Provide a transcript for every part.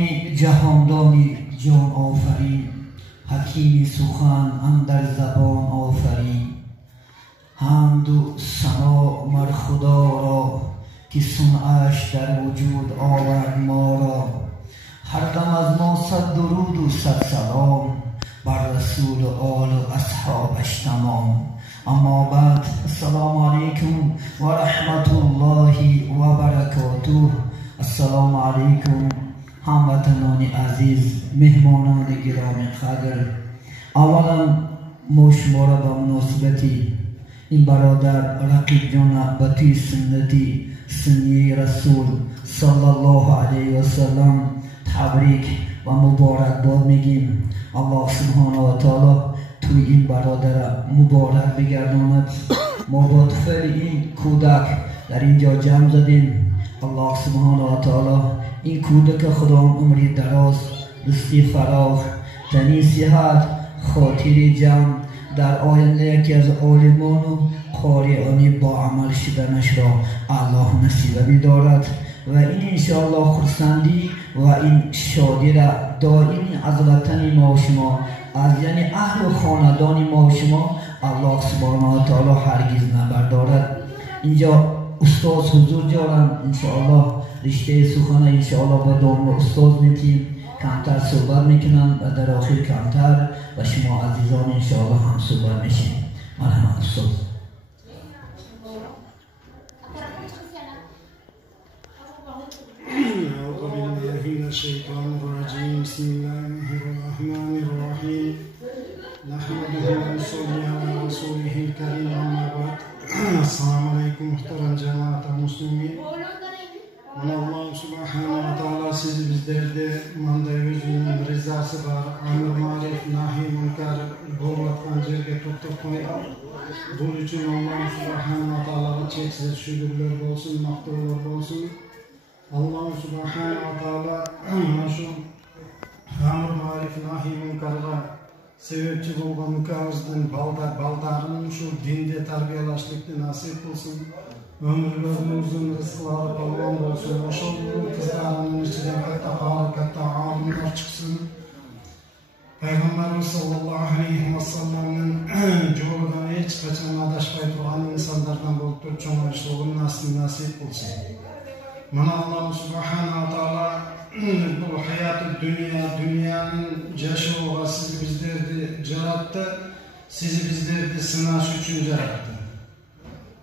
نامی جهاندانی جان آفرین، حکیم سخن اندر زبان آفرین. حمد و ثنا مر خدا را که صنعش در وجود آورد ما را. هر دم از ما صد درود و صد سلام بر رسول و آل و اصحابش تمام. اما بعد، السلام علیکم و رحمت الله و برکاته. السلام علیکم هموطنان عزیز، مهمانان گرامی قدر. اولا ما شما را به مناسبتی این برادر رقیب جان به توی سنتی سنی رسول صلی الله علیه و سلم تبریک و مبارکباد میگیم. الله سبحانه و تعالی توی این برادر مبارک بگرداند. ما با طفل این کودک در اینجا جمع زدیم. الله سبحانه و تعالی این کودک خدا عمری دراز، دستی فراغ، تنی صحت، خاطری جمع در آینده یکی از عالمان و قارئانی با عمل شدنش را الله نصیب می‌دارد و این انشاءالله خرسندی و این شادی را دائمی از وطن ما و شما، از یعنی اهل و خاندان ما و شما الله سبحانه و تعالی هرگز نبردارد. اینجا استاد حضور دارند، انشاءالله رشته سخن انشاءالله با دام استاد میتیم کمتر صحبت میکنند و در آخر کمتر و شما عزیزان انشاءالله هم صحبت میشین. مرحبا استاد. أعوذ بالله من الشيطان الرجيم. بسم الله الرحمن الرحيم. نحمده ونصلي على رسوله الكريم. أما بعد. السلام عليكم muhterem cemaat muslimin. Allah subhanahu wa ta'ala sizi bizlerde manda özünün rızası var. Amr marif nahi munkar doğrulatkan yerge tutturmayı. Bunun için Allah subhanahu wa ta'ala çeksiz şükürler olsun, maktuller olsun. Allah subhanahu wa ta'ala şu amr marif nahi munkarga sebepçi bolgan mükavizden baldarının şu dinde tarbiyalaşlıkta nasip olsun. Ömürlerini uzun rızıkları palvan olsun. Oşol kızlarının içinden katta hali, katta alimler çıksın. Peygamberimiz sallallahu aleyhi ve sellem'in yolundan hiç kaçan adaşpay turan insanlardan bolup da çoğun işlerin nasip olsun. Mana Allah subhanahu wa ta'ala bu hayatı dünyanın yaşamı sizi bizleri yarattı. Sizi bizleri sınaş için yarattı.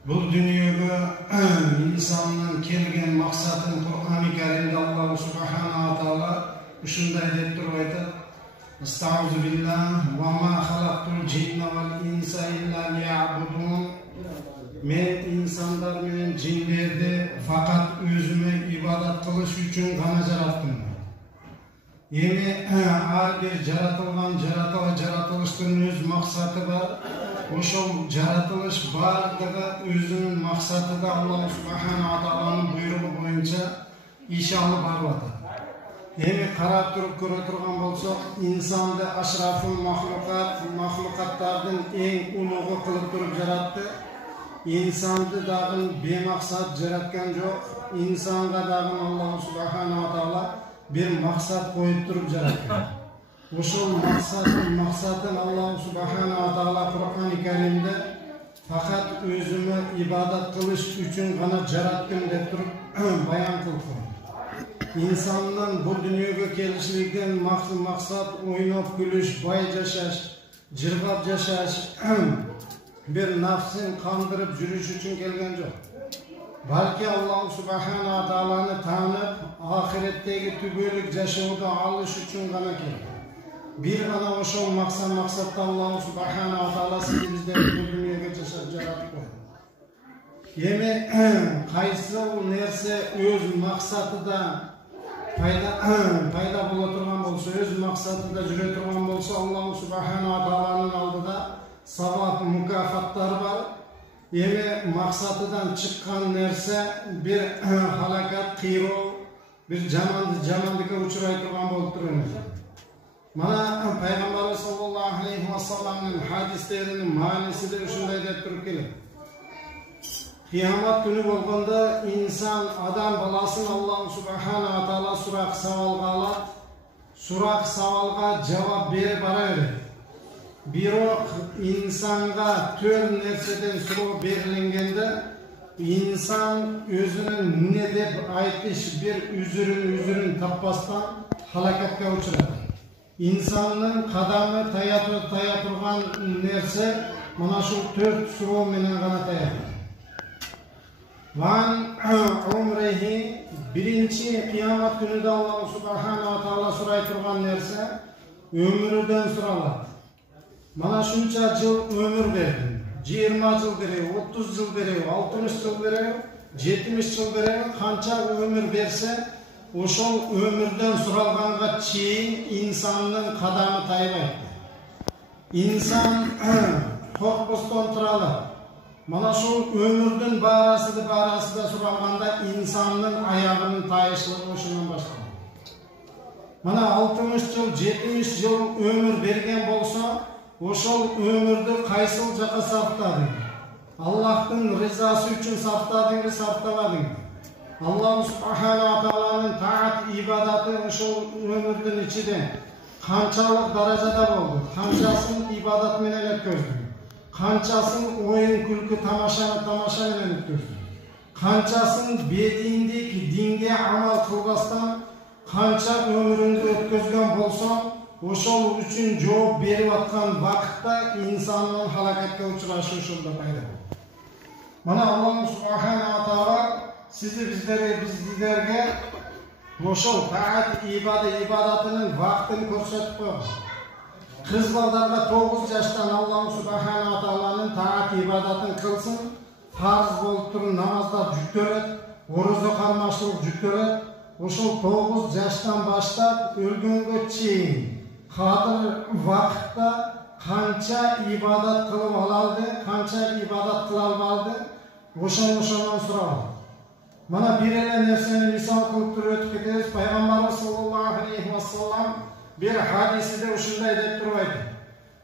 Bu dünyada insanın kelgen maksatın Kur'an-ı Kerim'de Allah subhanahu wa ta'ala şunday dep turaydı. Estağuzu billah ve ma halaktul cinne vel insa illa liya'budun. Men insanlar menen cinlerdi fakat özüme ibadat kılış üçün gana jarattım. Yine her bir jaratılıştın öz maksadı var. Oşol jaratılış barlığı özünün maksadı da Allah subhanahu wa ta'ala'nın buyruğu boyunca inşallah barbadı. Yine karab turup göre turgan bolsak, insanda aşrafın mahlukatlardan en uluğu kılıp durup jarattı. İnsandı dağın bemaksat jaratkan yok. İnsanga dağın Allah subhanahu wa ta'ala bir maksat koyup durup jaratkan. Oşol maksatın Allah subhanahu wa ta'ala Kur'an-ı Kerim'de fakat özümü ibadat kılış üçün gana jarattım dep turup bayan kıldı. İnsanın bu dünyaya gelişlikten maksat oynap gülüş, bay yaşaş, cırgap yaşaş, bir nafsın kandırıp yürüyüş için gelgen yok. Belki Allah subhanahu wa ta'ala'nı tanıp ahiretteki tübülük yaşamda alış için gana geldi. Bir gana oşol maksatta Allah subhanahu wa ta'ala sizi bizden bu dünyaya jaratıp koydu. Yeme kaysı o nerse öz maksadı da payda bula turgan bolsa, öz maksadı da jüre turgan bolsa Allah subhanahu wa ta'ala'nın aldıda savap mükafatlar var. Yeme maksatıdan çıkan nerse bir halakat, kiro, bir camandıka uçuray turgan bolup turgan. Mana Peygamber sallallahu aleyhi ve sellem'in hadislerinin manisi de şunday dep turup keledi. Kıyamet günü bolganda insan, adam balasın Allah subhanahu wa ta'ala surak savalga alat. Surak savalga cevap berip bara berет. Бирок инсанга төр нерседен суроо берилгенде инсан өзүнүн эмне деп айтыш бир үзүрүн таппастан халакатка учурат. Инсандын кадамы тая турган нерсе мына ушул 4 суроо менен гана таяк. Ван умрихи биринчи кыямат күнүдө Аллах субханаху ва таала сурай турган нерсе өмүрүдөн суралат. Mana şunca yıl ömür verdim. 20 yıl vereyim, 30 yıl vereyim, 60 yıl vereyim, 70 yıl vereyim. Kança ömür verse, oşol ömürden suralganга çeyin insanın kadamı taybaydı. İnsan korkboston turalı. Mana şol ömürdün barası da suralganda insanın ayağının tayışlığı oşundan başlandı. Mana 60 yıl, 70 yıl ömür vergen bolsa, ошол өмүрдү кайсыл жака сарптадың? Аллахтын ризасы үчүн сарптадыңбы, сарптабадыңбы? Аллах субханаху ва тааланын таат ибадаты ошол өмүрдүн ичинде канчалык даражада болду? Канчасын ибадат менен өткөздүң? Канчасын оюн күлкү тамаша менен өткөздүң? Канчасын бединдик динге амал кылбастан канча өмүрүңдү өткөзгөн болсоң, ошол үчүн жооп берип аткан вакытта инсандын халакатка учурашы ошолдо пайда болду. Мана Аллах субханаху ва таала биздерге ошол таат ибадатынын вактын көрсөтүп койгон. Кыз балдарга 9 жаштан Аллах субханаху ва тааланын таат ибадатын кылсын, фарз болуп туруп намазда жүктөлөт, орозо кармашылык жүктөлөт. Ошол 9 жаштан баштап өлгөнгө чейин кадыр вакытта канча ибадат кылып алды, канча ибадат кыла албады, ошондон суралат. Мана бир эле нерсени мисал кылып туруп өтүп кетебиз. Пайгамбарыбыз саллаллаху алейхи ва саллам бир хадисиде ушундай деп туруп айтты: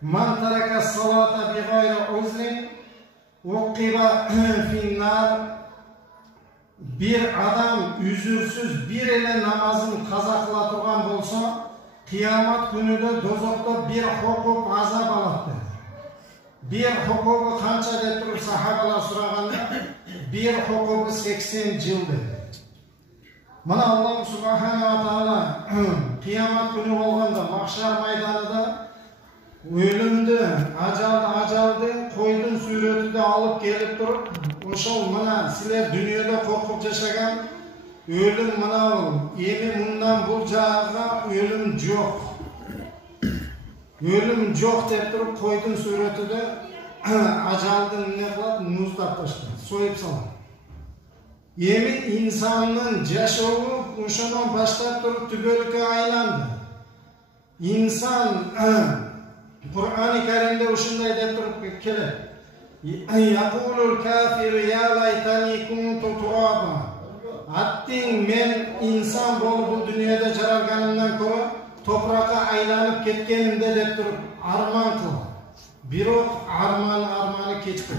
"Ман тарака салата бигайри узрин уқиба финнар." Bir adam üzürsüz bir ele namazın kaza kıla turgan bolsa, kıyamet günüde dozokta bir hukuk azap alattı. Bir hukuku kança de turup sahabalar suraganda, bir hukuku 80 yıl dedi. Mana Allah subhanahu wa taala kıyamet günü olganda mahşar maydanında ölümdü, ajaldı, koydun sürötü de alıp gelip durup, ошол мына силер дүйнөдө коркуп жашаган өлүм мына эми мындан бул жагга өлүм жок. Өлүм жок деп туруп койдун сүрөтүдө ажалды эмне кылат? Муздап таштайт, союп салат. Эми инсандын жашообу ошондон баштап туруп түбөлүккө айланды. Инсан Кур'ан-ы Каримде ушундай деп туруп келет: Yaqulul kafiru ya laytani kuntu turaba. Attin men insan bolup bu dünyada jaralganımdan ko'ra toprakka aylanıp ketkenimde dep turup arman kıldı. Birok armanı keçti.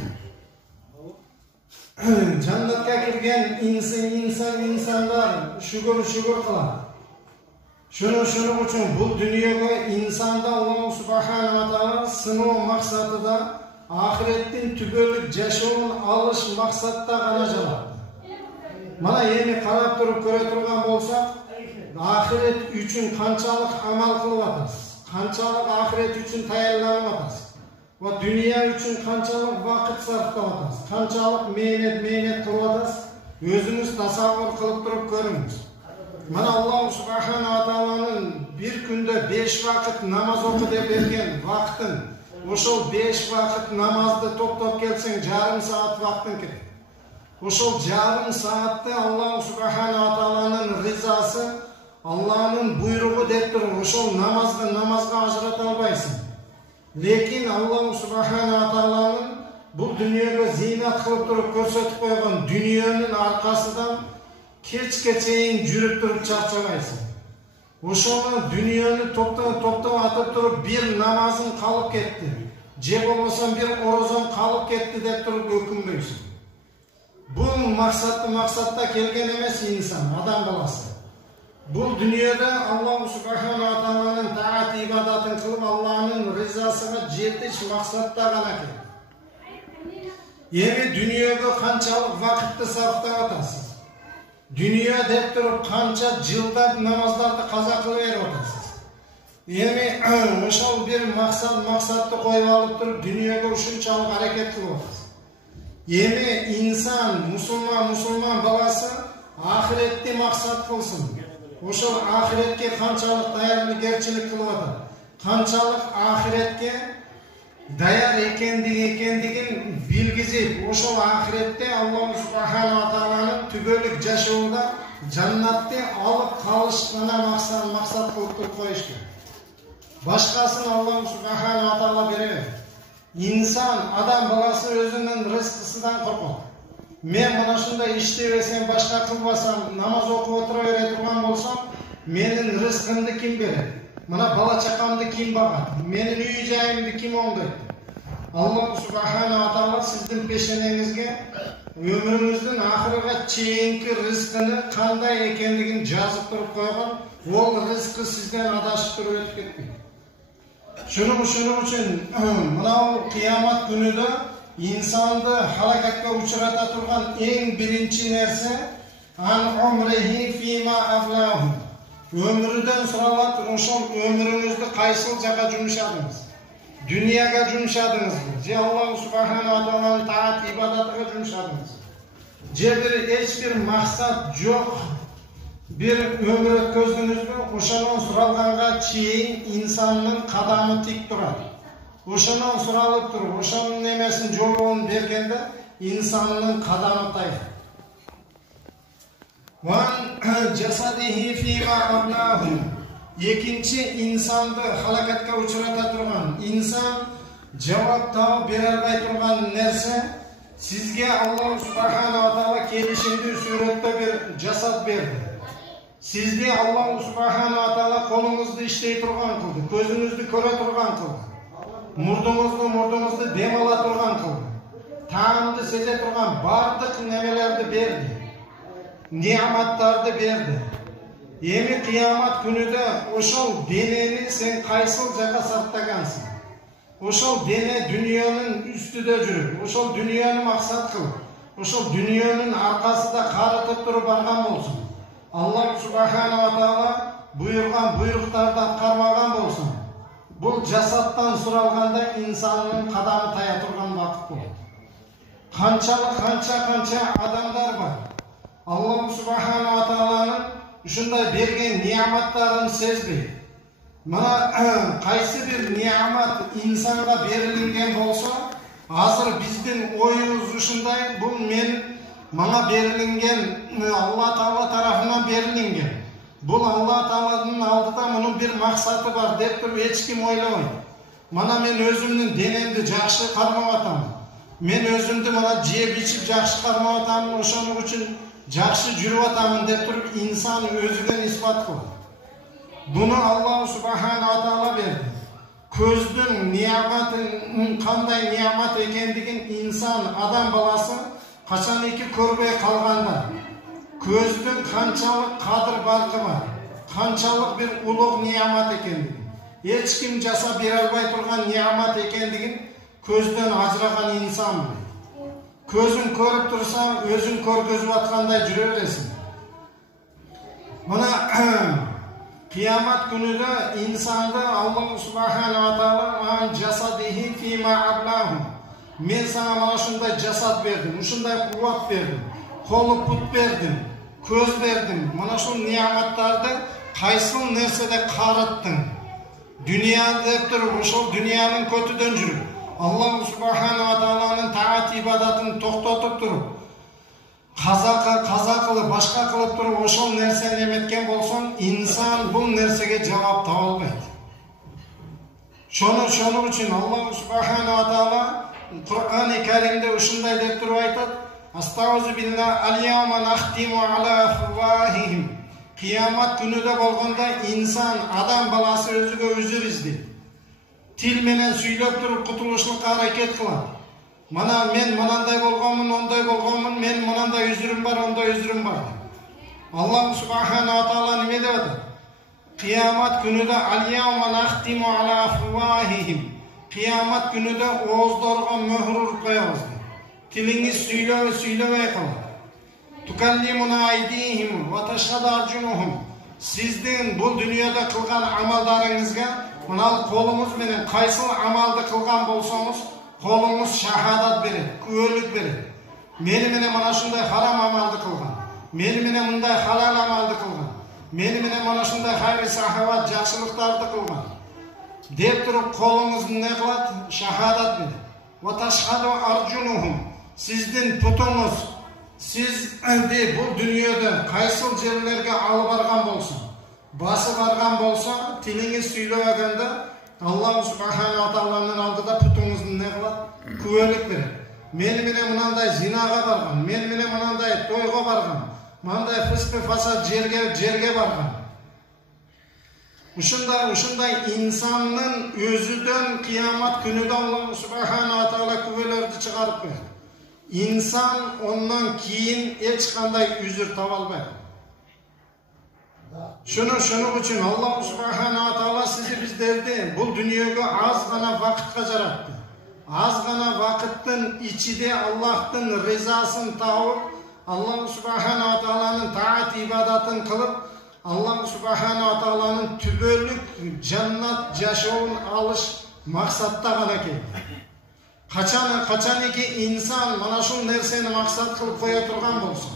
Jannatka kirgen insanlar şükür kılar. Şunun üçün bu dünyada insanda Allah subhanahu wa ta'ala sınoo maksatıda ahirettin tübölük jaşoonun alış maksatta gana jalattı. Mana эми карап туруp көрө турган болсак, ahiret үчүн канчалык амал кылып атабыз, канчалык ahiret үчүн даярданып атабыз. Ва дүйнө үчүн канчалык вакыт сарптап атабыз, канчалык мээнет кылып атабыз, өзүңүз тасаввур кылып туруп көрүңүз. Mana Allah subhanahu wa ta'ala'nın bir günde 5 vakit namaz oku деп берген вакытын, ошол 5 vakit namazды топтоп келсең жарым saat вакытың кетет. Ошол жарым saatты Allah subhanahu wa ta'ala'nın rızası, Allah'ın buyruğu деп туруп, ошол namazga ажырата албайсың. Lekin Allah subhanahu wa ta'ala'nın bu dünyögө зийнат кылып туруп көрсөтүп койгон дүнүйөнүн аркасынан kechke çeyin жүрүп туруп чарчабайсың. Ошону дүнүйөнү топтоп атып туруп bir namazın kalıp ketти, же болбосо bir orozon kalıp ketти деп туруп өкүнбөйсүң. Бұл мақсатта келген емес инсан, адам баласы. Бұл дүниеде Аллах Субхану ва Тағаланың таат ибадатын қылып, Аллахның ризасына жетіш мақсатта ғана келді. Еми дүниеге қаншалық вақытты сарыфтап атасыз? Дүние деп тұрып қанша жылдап намаздарды қаза қылып беріп атасыз? Еми ошол бір мақсатты қойып алып тұрып, дүниеге ушунчалык әрекет қылып атасыз. Еми инсан, мұсылман баласы ахиретте мақсат қылсын. Ошол ахиретке қаншалық даярдык кылып атат, қаншалық ахиретке даяр екендигин билгизип, ошол ахиретте Аллах Субхану ва Тағаланың түбөлүк жашоодо жаннатты алып калыш гана мақсат кылып туруп коюш керек. Башкасын Аллах Субхану ва Тағала беребейт. İnsan, adam balası özünün rızkısından korkar. Men mana şunday işlebesem, başka kılbasam, namaz okup otura bere turgan bolsam, menin rızkımды kim berer? Mana bala çakamды kim bagat? Menin uy jayımды kim oңdойт? Allah Subhanahu wa Ta'ala sizdin peşenеңizge ömrünüzdün ahirine çeyinki rızkını kanday ekenligin жазып turup koygan, ol rızkı sizden adaşıp turup ötüp ketmeydi. Şunun için mınau kıyamet günüde insandı halakatga uçurata turgan en birinci nerse an umrihi fima aflahu. Ömrüden soralat, oşol ömrünüzde kaysıl jaga jumşadınız? Dünyaga jumşadınız mı? Je Allah Subhanahu wa Ta'ala'nın taat ibadatıga jumşadınız? Je hiçbir maksat yok. Bir ömür ötkөздүңүзбү? Ошонун суралганга чейин insanın kadamı tik турат. Ошонун суралып туруп, ошонун немесин жообун бергенде insanın kadamı тайып. Wan jasadihi fima ablahu. Экинчи insandı halakatка учурата турган insan жавап таап бере албай турган нерсе sizge Allah Subhanahu wa Ta'ala келишимдүү сүрөттө bir jasad berdi. Sizde Allah Subhanahu wa Ta'ala kolunuzdu işley turgan kıldı, gözünüzdü köre turgan kıldı, murdunuzdu demala turgan kıldı, taamdı seze turgan bardık nemelerdi berdi, niyamatlardı berdi. Emi kıyamet günüde oşol deneni sen kaysıl jaga sarttagansın. Oşol dene dünyanın üstüde жүрүп, oşol dünyanı maksat kılıp, oşol dünyanın arkasında karıtıp durup bargan bolsun. Allah Subhanahu wa Ta'ala buyurgan buyruktарды atkarmagan bolsun. Bu jasattan suralganda insanın kadamı taya turgan vakit bolot. Kança adamlar var. Allah Subhanahu wa Ta'ala'nın uşunday bergen niyamatlarını sezbeyt. Mana kaysı bir niyamat insanga berilingen bolsa, hazır bizdin oyumuz uşunday, bu Mana berilingen Allah Ta'ala tarafından berilingen. Bu Allah Ta'ala'nın aldıda bunun bir maksatı var dep turup hiç kim oylamayt. Mana men özümdün denemdi jakşı karmap atam. Men özümdü mana jep içip jakşı karmap atam, oşonuň üçin jakşı жүрүp atamın dep turup insan özüne ispat kıldı. Bunu Allah Subhanahu wa Ta'ala berdi. Közdün niyamatın kanday niyamat ekendigin insan adam balası kaçan iki körbey kalganda, közdün kançalık kadır barkı var, kançalık bir ulug niyamat ekendigin, hiç kim jasa bere alбай turgan niyamat ekendigin közdön ajragan insan bu. Közün körüp tursa, özün körgözüp atkanday jüre beresin. Buna kıyamet günüde insanda Allah Subhanahu wa Ta'ala jasadihi fima ablahu. Men sana mana şunday jasad berdim, uşunday kuvvat berdim, kolu put berdim, köz berdim. Mana şu niyamatlardı kaysıl nersede karıttın. Dünya dep turup, ошол dünyanın kötüden жүрüp, Allah Subhanahu wa Ta'ala'nın taat ibadatını toktotup turup, kaza kılıp, başka kılıp turup, ошол nerseni emetken bolson, insan bu nersege cevap taap albayt. Şonu için Allah Subhanahu wa Ta'ala Kur'an-ı Kerim'de uşunday dep turup aytat: "Estağuzu billah al-yawma nahtimu ala afwahihim." Kıyamet günü de bolganda insan, adam balası özüge özür izdi. Til menen süylöp turup kutuluşlukka hareket kılat. Mana men mынандай болгонмун, ондай болгонмун, мен мынандай үзүрүм бар, ондай үзүрүм бар. Аллах субхана ва таала неме деп атат? Кыямат күнүдө ал-яума нахтиму ала афвахихим. Кыямат күнүдө ооздорго мөһүр уруп коебуз. Тилиңиз сүйлөбөй калат. Tukаллимуна айдихим ва ташхаду аржулухум. Сиздин бул дүйнөдө кылган амалдарыңызга мына колуңуз менен кайсыл амалды кылган болсоңуз, колуңуз шахадат берет, күбөлүк берет. Мени менен мына ушундай харам амалды кылган, мени менен мындай халал амалды кылган, мени менен мына ушундай хайры сахават жакшылыктарды кылган деп туруп колуңуз эмне кылат? Шахадат берет. Ва ташхаду аржулухум. Сиздин путуңуз сизди бул дүйнөдө кайсыл жерлерге алып барган болсо, басып барган болсо, тилиңиз сүйлөбөгөндө Аллах субхана ва тааланын алдыда путуңуз эмне кылат? Күбөлүк берет. Мени менен мынандай зинага барган, мени менен мынандай тойго барган, мындай фыск фасад жерге барган. Ушундай инсандын өзүдөн кыямат күнүдө Аллах субхана ва таала күбөлөрдү чыгарып коет. İnsan ondan keyin hiç kanday üzür taба албайт. Şunun için Allah subhanahu wa taala sizi bizlerdi bu dünyaya az gana vakitka jarattı. Az gana vakitin içinde Allah'ın rızasını tavıp Allah subhanahu wa taala'nın taat ibadatını kılıp Allah subhanahu wa taala'nın tübölük cennet yaşauын alış maksatta gana keldi. Kaçan ki insan mana şul nerseni maksat kılıp koya turgan bolsun.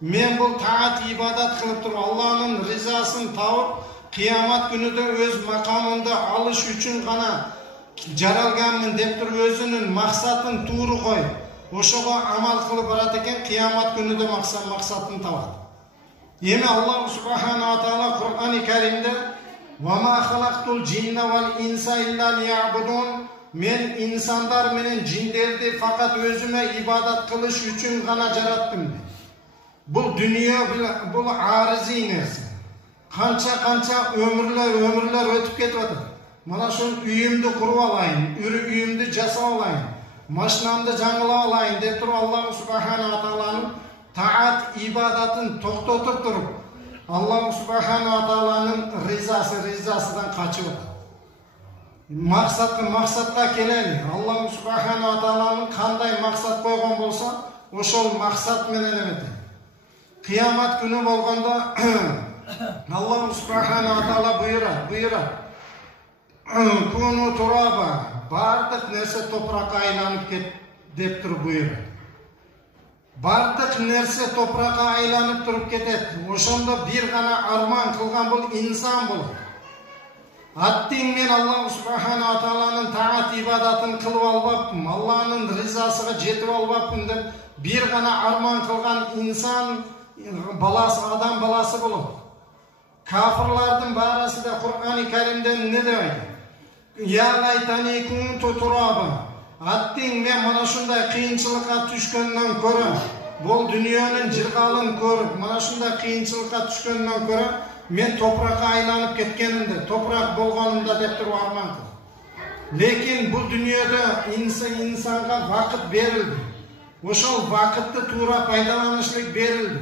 Men bul taat ibadat kılıp turup Allah'ın rızasını tavıp kıyamat günü de öz makamında alış üçün gana jaralganmın dep turup özünün maksatın tuğru koy. Oşoga amal kılıp barat eken kıyamat günü de maksatını tabat. Yeme Allah subhanahu wa taala Kur'an-ı Kerim'de وَمَا خَلَقْتُ الْجِنَّ وَالْاِنْسَ إِلَّا لِيَعْبُدُونَ Men insanlar menen cinlerdi fakat özüme ibadat kılış üçün gana jarattım. Bu dünya bu arizi nerse. Kança ömürler ötüp ketip atar. Mana şol üyümdü kurup alayın, üyümdü jasap alayın, maşinamды жаңылап alayın dep turup Allah subhanahu wa taala'nın taat ibadatın toktotup turup Allah subhanahu wa taala'nın rızasından kaçıp atar. Maksatка келели. Allah subhanahu wa taala'nın kanday maksat koygan bolsa, oşol maksat menen emeti. Kıyamat günü bolganda Allah subhanahu wa taala buyurat. Kunu turaba, bardık nerse toprakka aylanıp ket dep turup buyurat. Bardık nerse toprakka aylanıp turup ketet. Oşonda bir gana arman kılgan bol insan bolar. Attin men Allah subhanahu wa taala'nın taat ibadatını kılıp albapmın, Allah'ın rızasına jetip albapmın dep bir gana arman kılgan insan balası, adam balası bolot. Kafirlardın barası da Kur'an-ı Kerim'den ne demek? Ya laytani kuntu turaba. Attin men mana şunday kıyınçılıkka düşkönden körü, bol dünyanın jirgalın körüp, mana şunday kıyınçılıkka düşkönden körü men toprakka aylanıp ketkenimde, toprak bolganımda dep turup arman kıldım. Lekin bu dünyada insanga vakit berildi. Oşol vakitni tuura paydalanışlık berildi.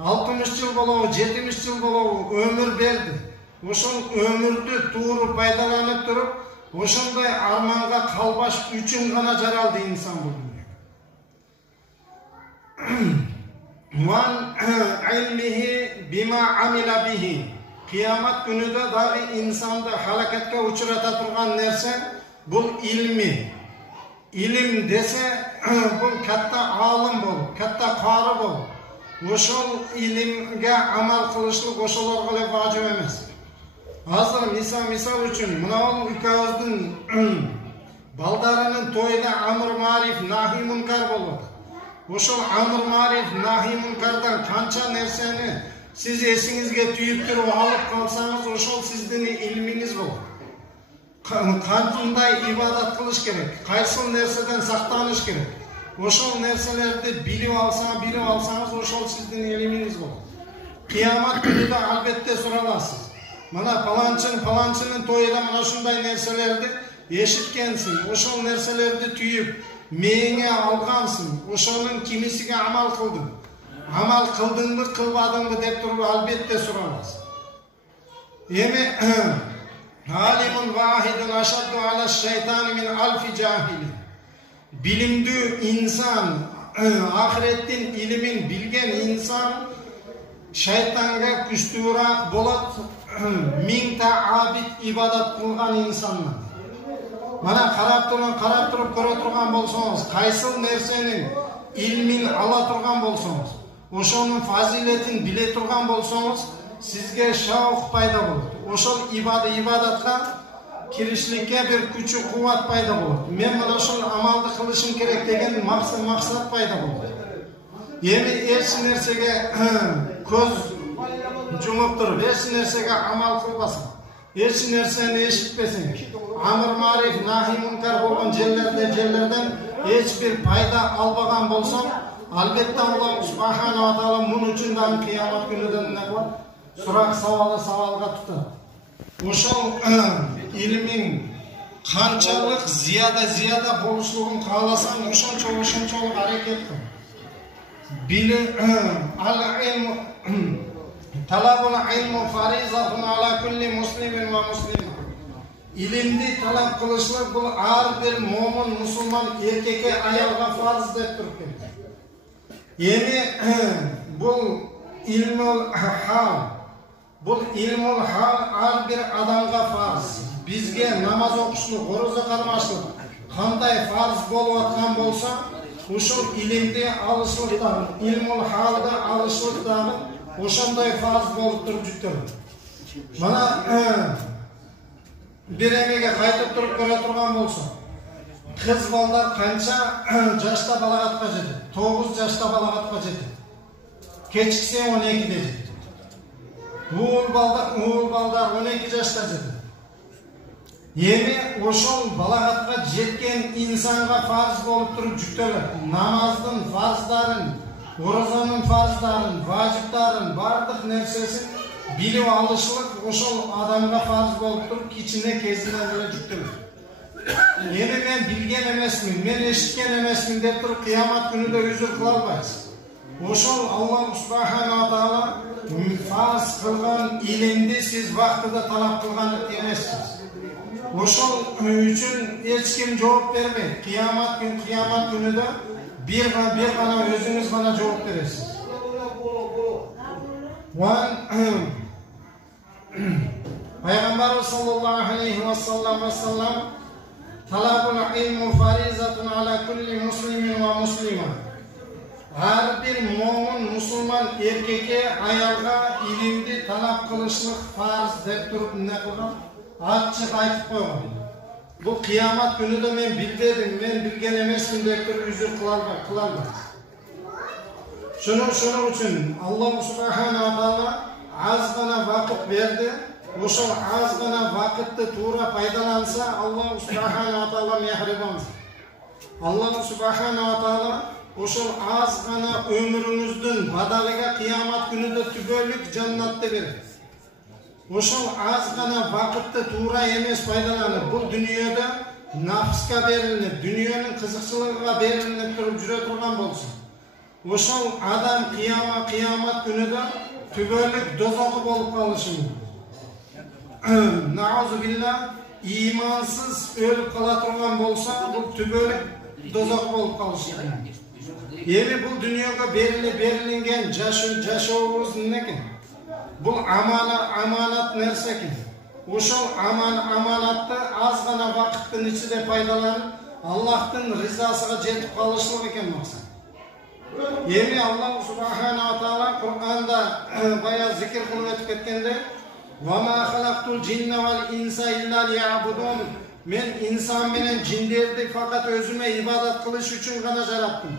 60 yıl bolobу, 70 yıl bolobу ömür berdi. Oşol ömürdü tuuru paydalanıp turup, oşonday armanga kalbaş üçün gana jaraldı insan bu dünyada. Van ilmihi bima amila bihi. Kıyamat günü de dahi insanda halaketke uçurata turgan nerse bul ilmi. İlim dese bul katta alim bol, katta qari bol. Oşol ilimge amal kılışlık oşolar gale vacip emes. Hazır misal üçün mınavul ülkemizdin baldarının toyda amr marif nahi munkar bolot. Oşol amr marif nahi munkardan kança nerseni siz esingizge tüyüp turup alıp kalsanız oşol sizdin ilminiz bolot. Kanday ibadat kılış gerek, kaysıl nerseden saktanış gerek. Oşol nerselerdi bilip alsanız oşol sizdin ilminiz bolot. Kıyamat günü de albette soralasız. Mana palançının toyda mana şunday nerselerdi eşitkensin. Oşol nerselerdi tüyüp меңе алғансың, ошонун кимисиге амал кылдың. Амал кылдыңбы, кылбадыңбы деп туруп албетте сураласың. Эми алимун вахидун ашадду ала шайтан мин алфи жахили. Bilimdүү insan, ahirеттин илимин билген инсан шайтанга күчтүүрөөк болот 1000 абид ибадат кылган инсандан. Мана карап туруп көрө турган болсоңуз, кайсыл нерсенин илмин ала турган болсоңуз, ошонун фазилетин биле турган болсоңуз, сизге шаук пайда болот. Ошол ибадатка киришиликке бир күчү кубат пайда болот. Мен мына ошол амалды кылышым керек деген максат пайда болот. Эми эч нерсеге көз жумуп туруп, эч нерсеге амал кылбасаң, эч нерсени эшитпесең, амыр мариф, нахи мункар болгон жерлерден эч бир пайда албаган болсоң, албетте Аллах субхана ва таала мун үчүн да кыямат күнүдө эмне кылат? Сурак савалга тутат. Ошол илимиң канчалык зияда болушулугун кааласаң, ошончолук аракет кыл. Били ал-илм талабул илм фаризатун ала кулли муслимин ва муслима. Илимди талап кылышлык бул ар бир момун мусулман эркекке аялга фарз деп туруп. Эми бул илмул хал, бул илмул хал ар бир адамга фарз. Бизге намаз окушлук, орозо кармашлык кандай фарз болуп аткан болсо, ушул илимди алышлык да, илмул халды алышлык да ошондой фарз болуп туруп жүктөлөт. Мана бир эмеге кайтып туруп көрө турган болсо, кыз балдар канча жашта балагатка жетет? 9 жашта балагатка жетет. Кечиксе 12-де жетет. Уул балдар 12 жашта жетет. Эми ошол балагатка жеткен инсанга фарз болуп туруп жүктөлөт. Намаздын фарздарын, орозонун фарздарын, важиптарын, бардык нерсесин билип алышлык ошол адамга фарз болуп туруп кичине кезинен эле жүктөлөт. Эми мен билген эмесмин, мен эшиткен эмесмин деп туруп кыямат күнүдө үзүр кыла албайсыз. Ошол Аллах субхана ва таала фарз кылган илимди сиз вактыда талап кылган эмессиз. Ошол үчүн эч ким жооп бербейт. Кыямат күнүдө бир гана өзүңүз гана жооп бересиз. Пайгамбар саллаллаху алейхи ва саллам талабул илм фаризатун ала кулли муслимин ва муслима. Ар бир момун мусулман эркекке аялга илимди талап кылышлык фарз деп туруп эмне кылган? Ачык айтып койгон. Бул кыямат күнүдө мен билбедим, мен билген эмесмин деп туруп үзүр кыла албайт. Шуның үчүн Аллах субхана ва таала аз гана вакыт берди. Ошол аз гана вакытты туура пайдаланса, Аллах субхана ва таала мехрибан. Аллах субхана ва таала ошол аз гана өмүрүңүздүн бадалыга кыямат күнүдө түбөлүк жаннатты берет. Ошол аз гана вакытты туура эмес пайдаланып, бул дүйнөдө нафска берилип, дүйнөнүн кызыкчылыгына берилип туруп жүрө турган болсо, ошол адам кыямат күнүдө түбөлүк дозоку болуп калышы мүмкүн. Наузу билла, имансыз өлүп кала турган болсо, бул түбөлүк дозок болуп калышы мүмкүн. Эми бул дүйнөгө берилген жашообуз эмне? Бул аманат нерсе экен. Ошол аманатты аз гана вакыттын ичинде пайдаланып, Аллахтын ризасыга жетип калышлык экен максат. Эми Аллах субхана ва таала Кур'анда бая зикир кылып өтүп кеткенде, "Ва ма халактул джинна вал инса илля лиябудун." Мен инсан менен жиндерди факат өзүмө ибадат кылыш үчүн гана жараттым.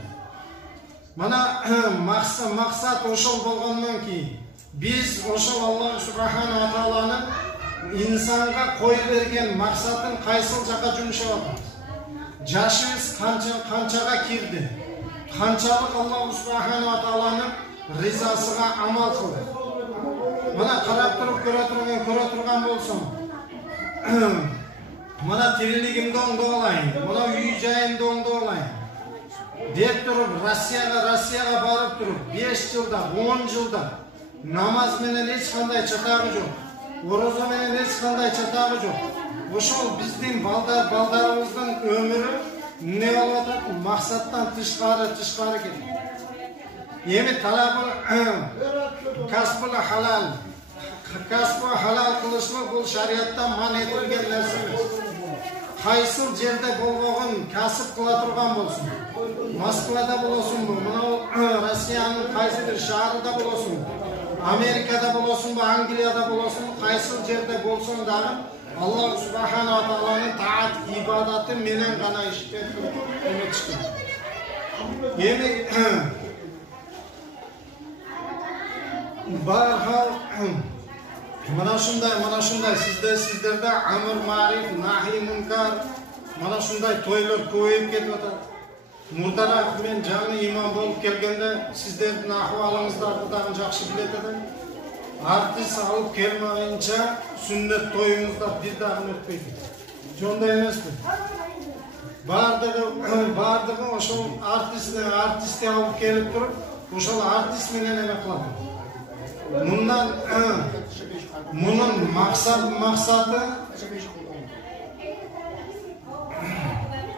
Мана максат ошол болгондон кийин биз ошол Аллах субхана ва тааланын инсанга коюп берген максатын кайсыл жака жумшап атабыз? Жашыбыз канчага кирди? Канчалык Аллах субхана ва тааланын ризасыга амал кылды? Мана карап туруп көрө турган болсоң, мана тирилигимди оңдоп алайын, мына үй жайымды оңдоп алайын, деп тұрып Россияға барып тұрып 5 жылда 10 жылда намаз менен ешқандай чатағы жоқ, ораза менен ешқандай чатағы жоқ. Ошол биздин балдарыбыздын өмүрү не болуп атат? Максаттан тышкары кетет. Эми талабы касбы халал кылышлык бул шариятта ман этилген нерсе эмес. Кайсыл жерде болбогон касып кыла турган болсун. Москвада болосунбу, мына Россиянын кайсы бир шаарында болосунбу, Америкада болосунбу, Англияда болосунбу, кайсыл жерде болсоң дагы Аллах Субхана ва Тааланын таат ибадаты менен гана иштеп эметишкен. Эми бархал мына ушундай сиздерде амр мариф, нахи мункар, мына ушундай тойлор көбөйүп кетип атат. Мурдараак мен жаңы имам болуп келгенде сиздердин ахыбалыңыздарды дагы жакшы билет элем. Артист алып келмегенче сүннет тоюңуздар бир дагы өтпөйт. Жондай эмеспи? Бардыгы ошол артистти алып келип туруп, ошол артист менен эме кылат. Мунун максаты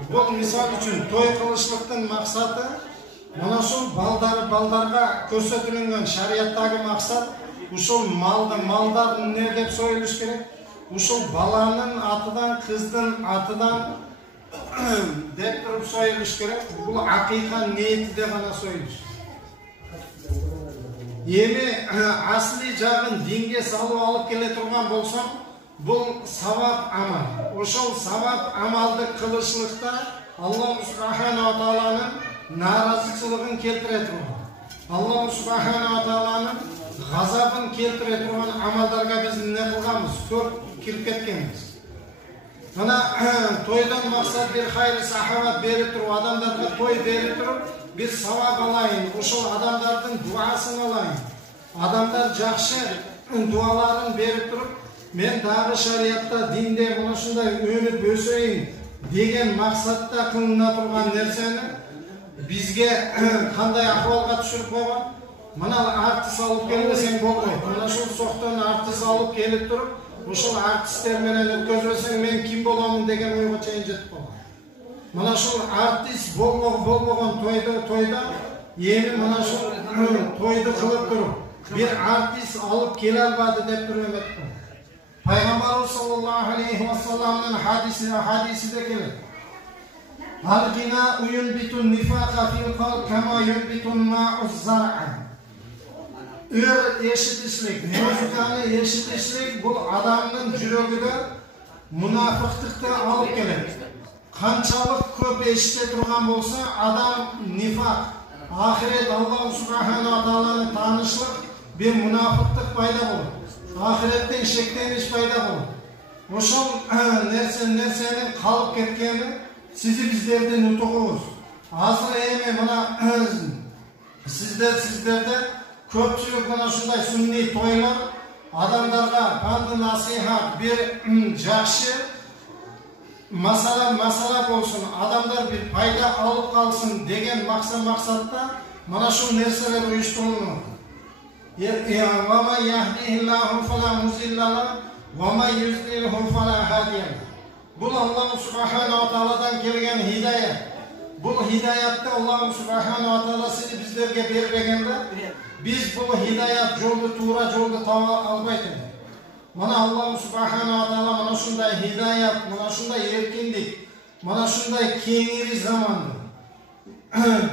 бул мисал үчүн той кылышлыктын максаты мына ушул балдарга көрсөтүлгөн шариаттагы максат ушул малдар не деп союлуш керек? Ушул баланын атынан, кыздын атынан деп туруп союлуш керек. Бул акыйка ниетиде гана союлуш. Эми асли жагын динге салып алып келе турган болсом, бул савап амал. Ошол савап амалды кылышлыкта Аллах Субхана ва Тааланын наразычылыгын келтире турган. Аллах Субхана ва Тааланын газабын келтире турган амалдарга биз эмне кылганбыз? Көп кирип кеткенбиз. Мына тойдон максат бир хайыр сахабат берип туруп, адамдарга той берип туруп, биз савап алайын, ошол адамдардын дуасын алайын. Адамдар жакшы дуаларын берип туруп, мен дагы шариятта, динде мына ушундай өнүп өсөйүн деген максатта кылына турган нерсени бизге кандай акыбалга түшүрүп койгон? Мына артист алып келбесең болбойт. Мына ушул соктон артист алып келип туруп, ушул артисттер менен өткөзбөсөң мен ким боломун деген ойго чейин жетип койгон. Мына ушул артист болбогон тойда эми мына ушул тойду кылып туруп, бир артист алып келе албады деп туруп эметти. Пайгамбарыбыз саллаллаху алейхи ва салламдын хадисиде келет. Al-gina yunbitun nifaqa fil qalb kama yunbitun ma'uz zar'a. Eşitişlik, muzikani eşitişlik bu adamın жүрөгүдө munafıklıkta alıp gelir. Kançalık köp eşite turgan bolsa adam nifak, ahiret Allah Subhanahu wa Ta'ala'nı tanışlık bir munafıklık payda olur. Ahiretten şekleniş payda olur. Oşol nersenin kalıp ketkeni sizi bizlerden utuğuz. Azır eğme bana sizlerde köpçülük bana şunday sünni toylar adamlarga bandı nasihat bir jakşı masala bolsun, adamlar bir payda alıp kalsın degen maksatta mana şu nerseler uyuşturulur. وَمَنْ يَهْدِهِ اللّٰهُ فَلَا مُضِلَّ لَهُ وَمَنْ يُضْلِلْهُ فَلَا هَادِيَ لَهُ. Bu Allah Subhanahu wa Ta'ala'dan kelgen hidayet. Bu hidayatta Allah Subhanahu wa Ta'ala sizi bizlerge bergende biz bu hidayet yoldu tuğra yoldu tava albaydı. Mana Allah Subhanahu wa Ta'ala mana şunday hidayet, mana şunday erkinlik, mana şunday kengiri zamanı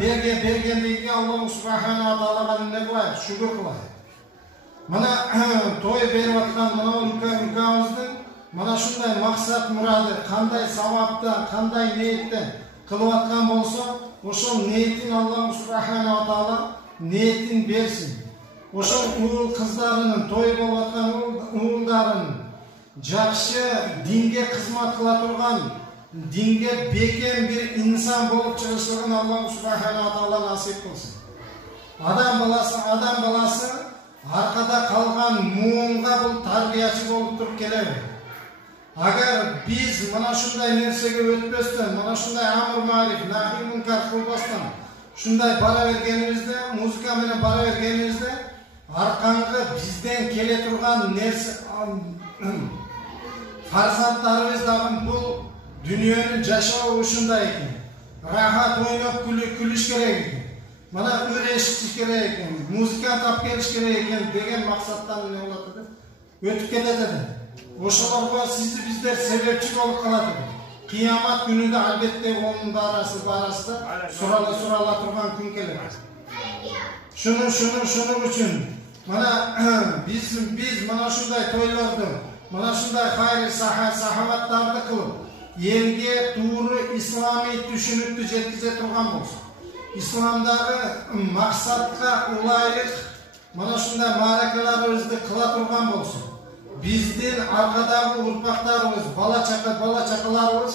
bergenliğine Allah Subhanahu wa Ta'ala'ga ne kılayık? Şükür kılayık. Mana toy berip atkan mana ülkemizden mana şunday maksat muradı, kanday savapta, kanday niyetten kılıp atkan bolsa, oşol niyetin Allah Subhanahu wa Ta'ala niyetin bersin. Oşol uğul kızlarının, toy bolup atkan uğullarının jakşı dinge kızmat kıla turgan, dinge beken bir insan bolup çıkışlığın Allah Subhanahu wa Ta'ala nasip kılsın. Adam balası arkada kalgan muğunga bul tarbiyacı bolup turup kelebilir. Agar biz mana şunday nersege ötbösten, mana şunday amr marif, nahi munkar kılbastan, Ушундай бара бергенибизде, музыка менен бара бергенибизде, аркаңкы бизден келе турган нерсе фарзанттарыбыз дагы бул дүнүйөнүн жашоо ушундай экен. Рахат ойноп күлүш керек экен. Мына өрешиш керек экен, музыкант алып келиш керек экен деген максаттан эмне болот деп өтүп кетет экен. Ошолорго сизди биздер себепчи болуп калат экен. Кыямат күнүндө албетте онун барасы сурала турган күн келет. Шуның үчүн мына биз мына ушундай тойлорду, мына ушундай хайыр сахабаттарды кылып, элге тууру исламий түшүнүктү жеткизе турган болсун. Исламдагы максатка улайлык мына ушундай мааракаларыбызды кыла турган болсун. Биздин аркадагы урпактарыбыз, бала чакаларыбыз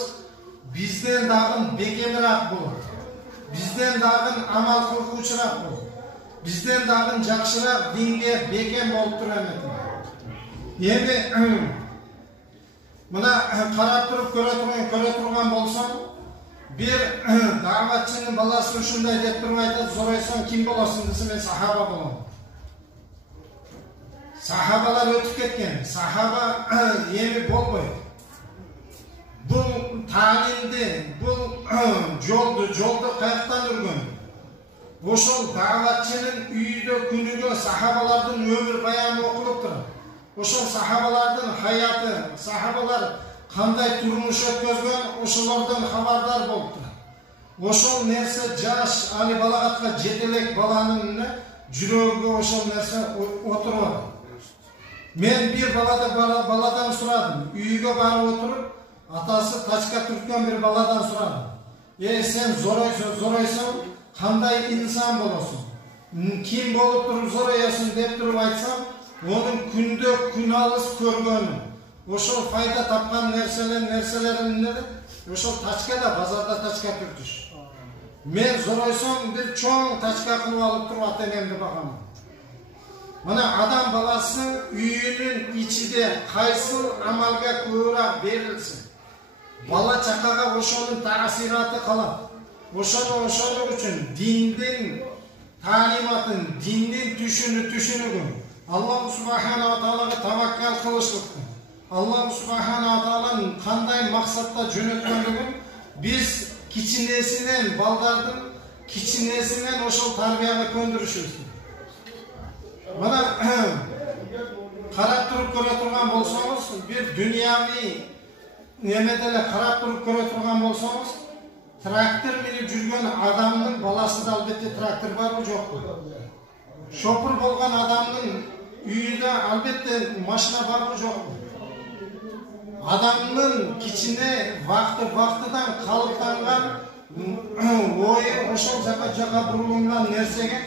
бизден дагы бекемирак болот. Бизден дагы амал кылгучураак болот. Бизден дагы жакшыраак динге бекем болуп турат экен. Эми мына карап туруп көрө турган болсоң, бир даватчынын баласы ушундай деп туруп айтат, зоройсоң ким болосуң десе, мен сахаба болом. Сахабалар өтүп кеткен. Сахаба эми болбойт. Бул таалимди, бул жолду каяктан үргөн? Ошол даватчынын үйдө күнүгө сахабалардын өмүр баяны окулуп турат. Ошол сахабалардын хаяты, сахабалар кандай турмуш өткөзгөн, ошолордон хабардар болуп турат. Ошол нерсе жаш али балагатка жетелек баланын жүрөгүгө ошол нерсе отуруп. Мен бир баладан сурадым. Үйгө барып отуруп, атасы тачка түрткөн бир баладан сурадым. Сен зоройсоң, кандай инсан болосуң? Ким болуп туруп зороясың деп туруп айтсам, onun күндө күн алыс көргөнү, ошол пайда тапкан нерселерин неде? Ошол тачкада, базарда тачка түртүш. Мен зоройсоң бир чоң тачка кылып алып туруп ата-энемди багам. Мына адам баласы үйүнүн ичиде кайсыл амалга көбүрөөк берилсин, бала чакага ошонун таасираты калат. Ошону үчүн диндин таалиматын, диндин түшүнүгүн Аллах Субхана ва Таалага таваккал кылышлыктын, Аллах Субхана ва Тааланын кандай максатта жөнөткөндүгүн биз кичинесинен, балдардын кичинесинен ошол тарбияга көндүрүшүбүз. Мына карап туруп көрө турган болсоңуз, бир дүйнөви немеделе карап туруп көрө турган болсоңуз, трактор менен жүргөн адамдын баласында албетте трактор барбы, жокпу? Шопур болгон адамдын үйүндө албетте машина барбы, жокпу? Адамдын кичине вактыдан калыптанган ою ошол жака бурулган нерсеге